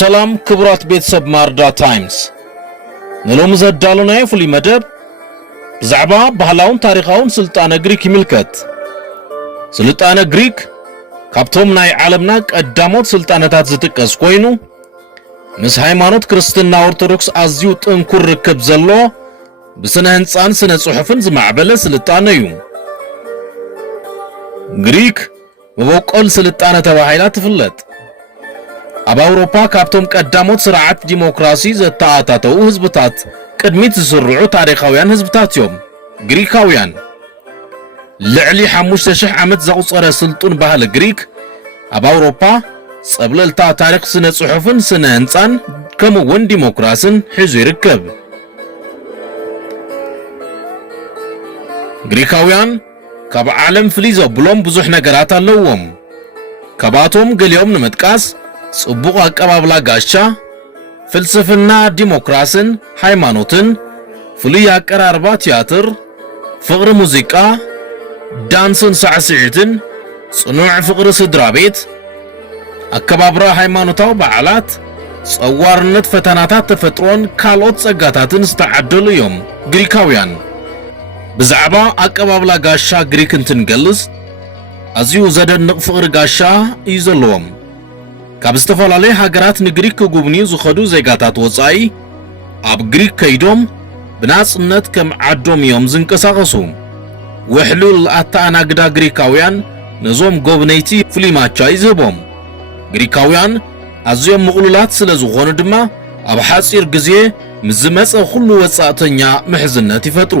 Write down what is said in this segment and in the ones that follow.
ሰላም ክቡራት ቤተሰብ ማርዳ ታይምስ ንሎም ዘዳሉና ፍሉይ መደብ ብዛዕባ ባህላውን ታሪኻውን ስልጣነ ግሪክ ይምልከት። ስልጣነ ግሪክ ካብቶም ናይ ዓለምና ቀዳሞት ስልጣነታት ዝጥቀስ ኮይኑ ምስ ሃይማኖት ክርስትና ኦርቶዶክስ ኣዝዩ ጥንኩር ርክብ ዘሎ ብስነ ህንፃን ስነ ጽሑፍን ዝማዕበለ ስልጣነ እዩ። ግሪክ መበቆል ስልጣነ ተባሂላ ትፍለጥ። ኣብ አውሮፓ ካብቶም ቀዳሞት ስርዓት ዲሞክራሲ ዘተኣታተው ህዝብታት ቅድሚት ዝስርዑ ታሪኻውያን ህዝብታት እዮም ግሪካውያን። ልዕሊ 5000 ዓመት ዘቁፀረ ስልጡን ባህሊ ግሪክ ኣብ አውሮፓ ጸብለልታ ታሪኽ ስነ ጽሑፍን ስነ ህንፃን ከምኡውን ዲሞክራሲን ሒዙ ይርከብ። ግሪካውያን ካብ ዓለም ፍልይ ዘብሎም ብዙሕ ነገራት ኣለዎም። ከባቶም ገሊኦም ንምጥቃስ ጽቡቕ አቀባብላ ጋሻ፣ ፍልስፍና ዲሞክራሲን ሃይማኖትን፣ ፍሉይ አቀራርባ ቲያትር፣ ፍቅሪ ሙዚቃ፣ ዳንስን ሳዕስዒትን፣ ጽኑዕ ፍቅሪ ስድራ ቤት፣ አከባብራ ሃይማኖታዊ በዓላት፣ ጸዋርነት ፈተናታት ተፈጥሮን ካልኦት ጸጋታትን ዝተዓደሉ እዮም ግሪካውያን። ብዛዕባ አቀባብላ ጋሻ ግሪክ እንትንገልጽ ኣዝዩ ዘደንቕ ፍቅሪ ጋሻ እዩ ዘለዎም። ካብ ዝተፈላለዩ ሃገራት ንግሪክ ክጉብንዩ ዝኸዱ ዜጋታት ወጻኢ ኣብ ግሪክ ከይዶም ብናጽነት ከም ዓዶም እዮም ዝንቀሳቐሱ። ውሕሉል ኣተኣናግዳ ግሪካውያን ነዞም ጎብነይቲ ፍሉይ ማቻ ይዝህቦም። ግሪካውያን ኣዝዮም ምቕሉላት ስለ ዝኾኑ ድማ ኣብ ሓፂር ግዜ ምስ ዝመፀ ኩሉ ወጻእተኛ ምሕዝነት ይፈጥሩ።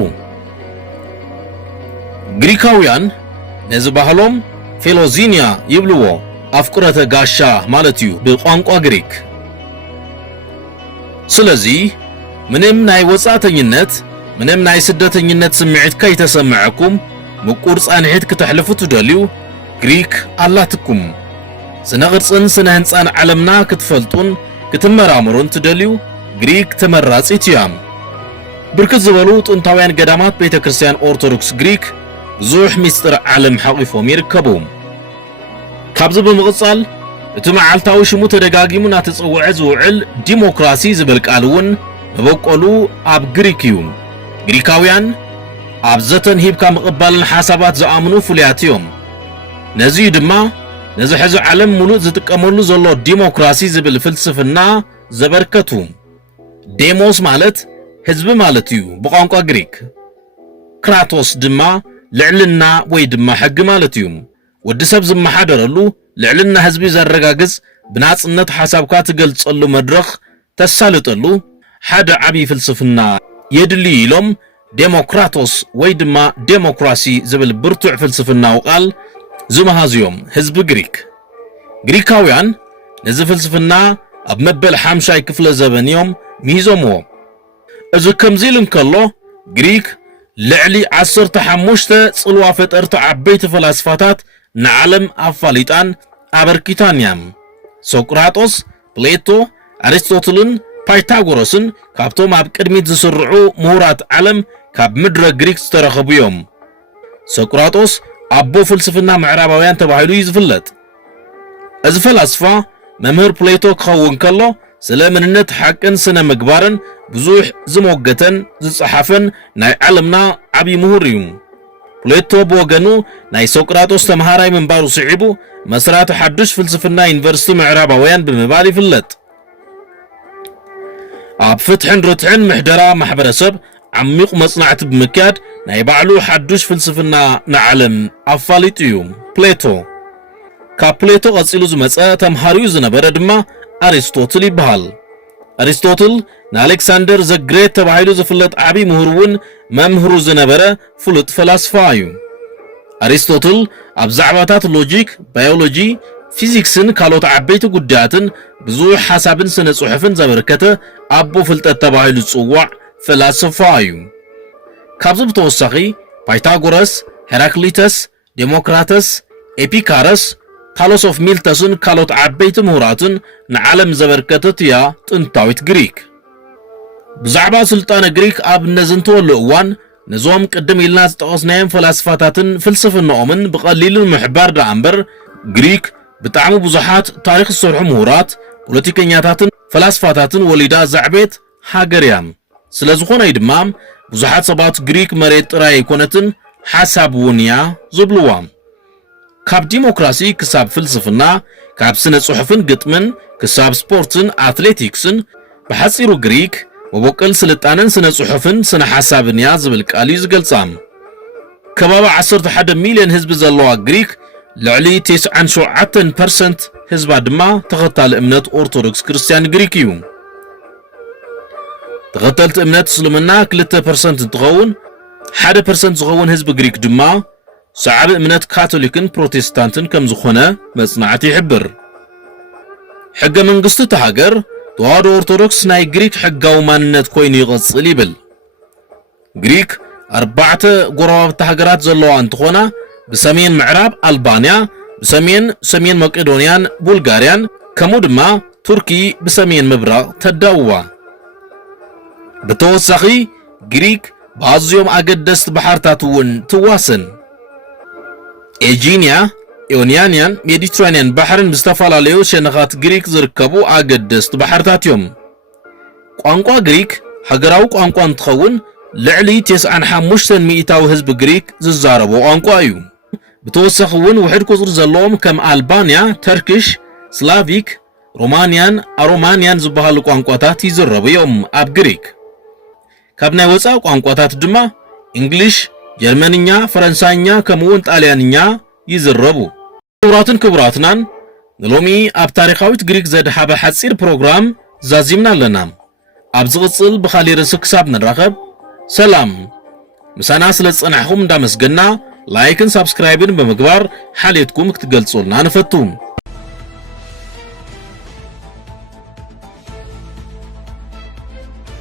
ግሪካውያን ነዚ ባህሎም ፌሎዚንያ ይብልዎ፣ አፍቁረተ ጋሻ ማለት እዩ ብቋንቋ ግሪክ። ስለዚ ምንም ናይ ወጻእተኝነት ምንም ናይ ስደተኝነት ስምዒት ከይተሰምዐኩም ምቁር ጻንሒት ክትሕልፉ ትደልዩ ግሪክ ኣላትኩም። ስነ ቅርጽን ስነ ህንፃን ዓለምና ክትፈልጡን ክትመራመሩን ትደልዩ ግሪክ ተመራጺት እያ። ብርክት ዝበሉ ጥንታውያን ገዳማት ቤተክርስትያን ኦርቶዶክስ ግሪክ ብዙሕ ሚስጥር ዓለም ሓቂፎም ይርከቡ። ካብዚ ብምቕጻል እቲ መዓልታዊ ሽሙ ተደጋጊሙ ናተጸውዐ ዝውዕል ዲሞክራሲ ዝብል ቃል እውን መበቆሉ ኣብ ግሪክ እዩ። ግሪካውያን ኣብ ዘተን ሂብካ ምቕባልን ሓሳባት ዝኣምኑ ፍሉያት እዮም። ነዚ ድማ ነዚ ሕዚ ዓለም ሙሉእ ዝጥቀመሉ ዘሎ ዲሞክራሲ ዝብል ፍልስፍና ዘበርከቱ። ዴሞስ ማለት ህዝቢ ማለት እዩ ብቋንቋ ግሪክ። ክራቶስ ድማ ልዕልና ወይ ድማ ሕጊ ማለት እዩ። ወዲ ሰብ ዝመሓደረሉ ልዕልና ህዝቢ ዘረጋግጽ ብናጽነት ሓሳብካ ትገልጸሉ መድረኽ ተሳልጠሉ ሓደ ዓብይ ፍልስፍና የድሊ ኢሎም ዴሞክራቶስ ወይ ድማ ዴሞክራሲ ዝብል ብርቱዕ ፍልስፍናዊ ቃል ዝመሃዝዮም ህዝቢ ግሪክ። ግሪካውያን ነዚ ፍልስፍና ኣብ መበል 50 ክፍለ ዘበን እዮም ሚሂዞምዎ። እዚ ከምዚ ኢሉ እንከሎ ግሪክ ልዕሊ 15 ጽልዋ ፈጠርቲ ዓበይቲ ፈላስፋታት ንዓለም ኣፋሊጣን ኣበርኪታን እያ። ሶቅራጦስ፣ ፕሌቶ፣ ኣሪስቶትልን ፓይታጎረስን ካብቶም ኣብ ቅድሚት ዝስርዑ ምሁራት ዓለም ካብ ምድረ ግሪክ ዝተረኸቡ እዮም። ሶቅራጦስ ኣቦ ፍልስፍና ምዕራባውያን ተባሂሉ ይዝፍለጥ። እዚ ፈላስፋ መምህር ፕሌቶ ክኸውን ከሎ ስለ ምንነት ሓቅን ስነ ምግባርን ብዙሕ ዝሞገተን ዝጸሓፈን ናይ ዓለምና ዓብይ ምሁር እዩ። ፕሌቶ ብወገኑ ናይ ሶቅራጦስ ተምሃራይ ምንባሩ ስዒቡ መስራቲ ሓዱሽ ፍልስፍና ዩኒቨርሲቲ ምዕራባውያን ብምባል ይፍለጥ። ኣብ ፍትሕን ርትዕን ምሕደራ ማሕበረሰብ ዓሚቕ መጽናዕቲ ብምክያድ ናይ ባዕሉ ሓዱሽ ፍልስፍና ንዓለም ኣፋሊጡ እዩ ፕሌቶ። ካብ ፕሌቶ ቀፂሉ ዝመፀ ተምሃሪኡ ዝነበረ ድማ ኣሪስቶትል ይበሃል። ኣሪስቶትል ንኣሌክሳንደር ዘግሬት ተባሂሉ ዝፍለጥ ዓብይ ምሁር እውን መምህሩ ዝነበረ ፍሉጥ ፈላስፋ እዩ። ኣሪስቶትል ኣብ ዛዕባታት ሎጂክ፣ ባዮሎጂ፣ ፊዚክስን ካልኦት ዓበይቲ ጉዳያትን ብዙሕ ሓሳብን ስነ ጽሑፍን ዘበርከተ ኣቦ ፍልጠት ተባሂሉ ዝጽዋዕ ፈላስፋ እዩ። ካብዚ ብተወሳኺ ፓይታጎረስ፣ ሄራክሊተስ፣ ዴሞክራተስ፣ ኤፒካረስ፣ ታሎስ ኦፍ ሚልተስን ካልኦት ዓበይቲ ምሁራትን ንዓለም ዘበርከተት እያ ጥንታዊት ግሪክ። ብዛዕባ ስልጣነ ግሪክ ኣብ ነዝንተወሉ እዋን ነዞም ቅድም ኢልና ዝጠቐስናዮም ፈላስፋታትን ፍልስፍናኦምን ብቐሊልን ምሕባር ዳ እምበር ግሪክ ብጣዕሚ ብዙሓት ታሪኽ ዝሰርሑ ምሁራት፣ ፖለቲከኛታትን ፈላስፋታትን ወሊዳ ዛዕቤት ሃገርያ ስለዝኾነ ድማ ብዙሓት ሰባት ግሪክ መሬት ጥራይ ይኮነትን ሓሳብ ውንያ ዝብልዋ ካብ ዲሞክራሲ ክሳብ ፍልስፍና ካብ ስነ ጽሑፍን ግጥምን ክሳብ ስፖርትን አትሌቲክስን በሐጺሩ ግሪክ ወበቀል ስልጣንን ስነ ጽሑፍን ስነ ሐሳብን ያ ዝብል ቃል ይዝገልጻ ከባቢ 11 ሚሊዮን ህዝቢ ዘለዋ ግሪክ ልዕሊ 97% ህዝባ ድማ ተኸታሊ እምነት ኦርቶዶክስ ክርስቲያን ግሪክ እዩ ተኸተልቲ እምነት እስልምና 2% እንትኸውን 1% ዝኸውን ህዝቢ ግሪክ ድማ ሰዓብ እምነት ካቶሊክን ፕሮቴስታንትን ከም ዝኾነ መጽናዕቲ ይሕብር ሕገ መንግስቲ ተሃገር ተዋህዶ ኦርቶዶክስ ናይ ግሪክ ሕጋዊ ማንነት ኮይኑ ይቕጽል ይብል ግሪክ 4 ጎረባብቲ ሃገራት ዘለዋ እንትኾና በሰሜን ምዕራብ አልባንያ በሰሜን መቄዶንያን ቡልጋሪያን ከምኡ ድማ ቱርኪ በሰሜን ምብራቅ ተዳውዋ በተወሳኺ ግሪክ በአዝዮም አገደስት ባሕርታት ውን ትዋሰን ኤጂኒያ ኢዮንያንያን ሜዲትራኒያን ባሕርን ብዝተፈላለዩ ሸነኻት ግሪክ ዝርከቡ አገደስት ባሕርታት እዮም ቋንቋ ግሪክ ሃገራዊ ቋንቋ እንትኸውን ልዕሊ 95 ሚእታዊ ህዝቢ ግሪክ ዝዛረቦ ቋንቋ እዩ بتوسخ ون وحد كسر زلوم كم ألبانيا تركيش سلافيك أرومانيان زبهالو قوانقواتات يزرب يوم أب غريك كابنا وصا قوانقواتات دما إنجليش جرمانيا فرنسايا كمون طاليانيا يزربو كبراتنان نلومي أب تاريخاويت غريك زاد حابة حصير بروغرام زازيمنا لنا أب زغصل بخالي رسك ساب نرغب سلام مسانا سلصنعهم دامسغنا لايكن سبسكرايبن بمغبار حاليتكم كتገልጹልና አንፈቱም